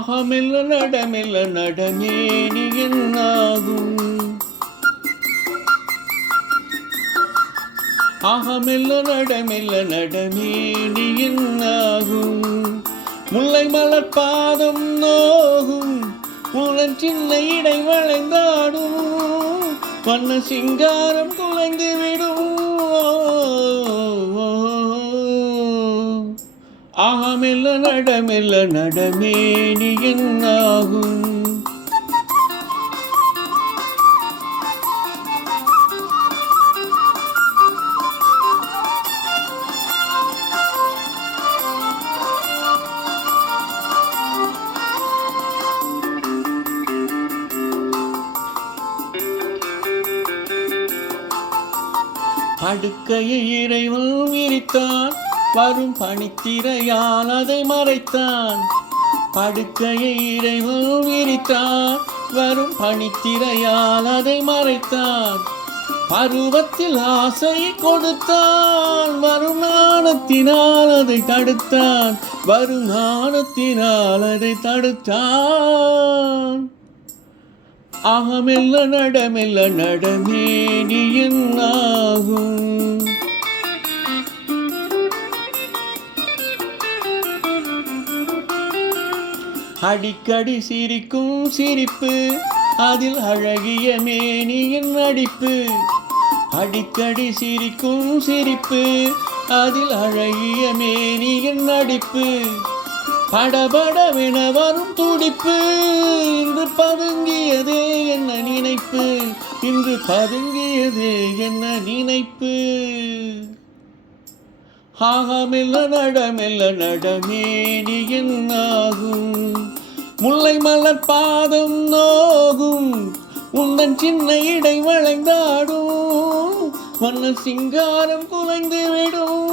ஆகமெல்ல நடமெல்ல நடமேனி என்னாகும். ஆகமெல்ல நடமெல்ல நடமேனி என்னாகும். முல்லை மலர் பாதம் நோகும். முள்ளன் சின்ன இடை வளைந்தாடும். வண்ண சிங்காரம் குலைந்து விடும். ஆகமெல்ல நடமெல்ல நடமேனி என்னாகும். படுக்கையை இறைவன் விரித்தான். வரும் பனித்திரையால் அதை மறைத்தான். படுக்கையை இறைவன் விரித்தான். வரும் பனித்திரையால் அதை மறைத்தான். பருவத்தில் ஆசை கொடுத்தான். வரும் நாணத்தினால் அதை தடுத்தான். வரும் நாணத்தினால் அதை தடுத்தான். ஆகமெல்ல நடமெல்ல நடமேனி என்னாகும். அடிக்கடி சிரிக்கும் சிரிப்பு அதில் அழகிய மேனியின் நடிப்பு. அடிக்கடி சிரிக்கும் சிரிப்பு அதில் அழகிய மேனியின் நடிப்பு. படபடவென வரும் துடிப்பு. இன்று பதுங்கியதே என்ன நினைப்பு. இன்று பதுங்கியதே என்ன நினைப்பு. ஆகமெல்ல நடமெல்ல நடமேனி என்னாகும். முல்லை மலர் பாதம் நோகும். உந்தன் சின்ன இடை வளைந்தாடும். வண்ண சிங்காரம் குலைந்து விடும்.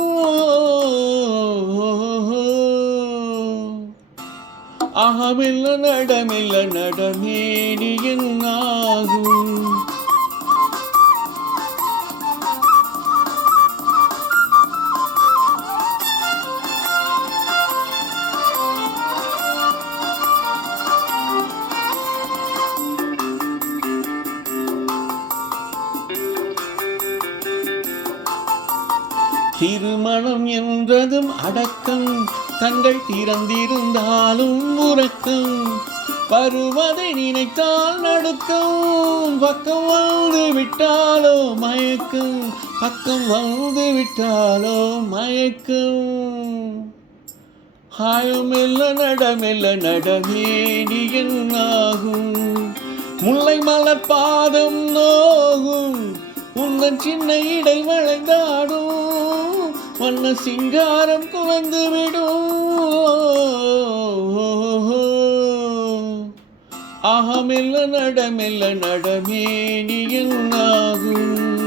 ஆகமெல்ல நடமெல்ல நடமேனி என்னாகும். திருமணம் என்றதும் அடக்கம். கண்கள் திறந்திருந்தாலும் உறக்கம். வருவதை நினைத்தால் நடுக்கம். பக்கம் வந்து விட்டாலோ மயக்கம். பக்கம் வந்து விட்டாலோ மயக்கம். ஆயமெல்ல நடமெல்ல நடமேனி என்னாகும். முல்லை மலர் பாதம் நோகும். உந்தன் சின்ன இடை வளைந்தாடும். வண்ண சிங்காரம் குலைந்து விடும். ஆகமெல்ல நடமெல்ல நடமேனி என்னாகும்.